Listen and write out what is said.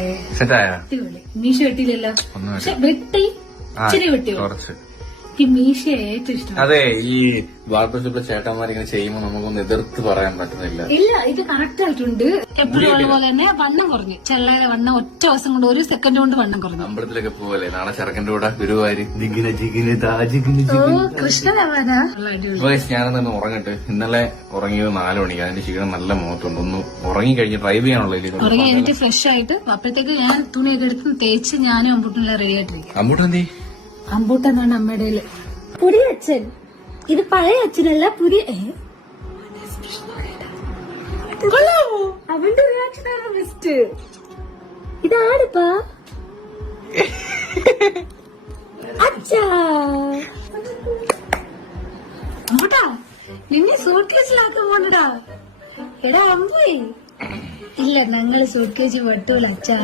സെറ്റായേ സെറ്റായ അടിപൊളി. മീശ വെട്ടിയില്ലല്ലോ, പക്ഷെ വെട്ടി ഇച്ചിരി വെട്ടി. കുറച്ച് ഈ മീശ ഏറ്റവും ഇഷ്ടം. അതെ, ഈ ബാർബർ ഷോപ്പിലെ ചേട്ടന്മാരിങ്ങനെ ചെയ്യുമ്പോൾ നമുക്കൊന്ന് എതിർത്ത് പറയാൻ പറ്റുന്നില്ല. ഇല്ല, ഇത് കറക്റ്റ് ആയിട്ടുണ്ട്. എപ്പോഴും ഉള്ള പോലെ തന്നെ വണ്ണം കുറഞ്ഞു. ചെള്ളയുടെ വണ്ണം ഒറ്റ ദിവസം കൊണ്ട് 1 സെക്കൻഡ് കൊണ്ട് വണ്ണം കുറഞ്ഞു. അമ്പലത്തിലൊക്കെ പോവല്ലേ നാളെ ചെറുക്കന്റെ കൂടെ ഗുരുവായൂർ. കൃഷ്ണനാവാനാ. ഞാനൊന്ന് ഉറങ്ങട്ടെ. ഇന്നലെ ഉറങ്ങിയത് 4 മണിക്ക്. അതിന്റെ ക്ഷീണം നല്ല മുഖത്തുണ്ട്. ഒന്ന് ഉറങ്ങി കഴിഞ്ഞ് ഡ്രൈവ് ചെയ്യാനുള്ള ഉറങ്ങി കഴിഞ്ഞിട്ട് ഫ്രഷ് ആയിട്ട് അപ്പോഴത്തേക്ക് ഞാൻ തുണിയൊക്കെ എടുത്ത് തേച്ച് ഞാനും അമ്പൂട്ടിനെല്ലാം റെഡി ആയിട്ടിരിക്കും. അമ്പൂട്ടെന്തേ? അമ്പൂട്ടെന്നാണ് അമ്മയുടെ പുതിയ അച്ഛൻ. ഇത് പഴയ അച്ഛനല്ല, പുതിയ. അവന്റെ റിയാക്ഷനാണ് ബെസ്റ്റ്. ഇതാണിപ്പാ അച്ഛാ. അമ്പൂട്ടാ, നിന്നെ സൂട്ട് കേസിലാക്കാൻ പോണ്ടടാ. എടാ അമ്പേ, ഇല്ല ഞങ്ങള് സൂട്ട് കേസ് വെട്ടൂല അച്ഛാ.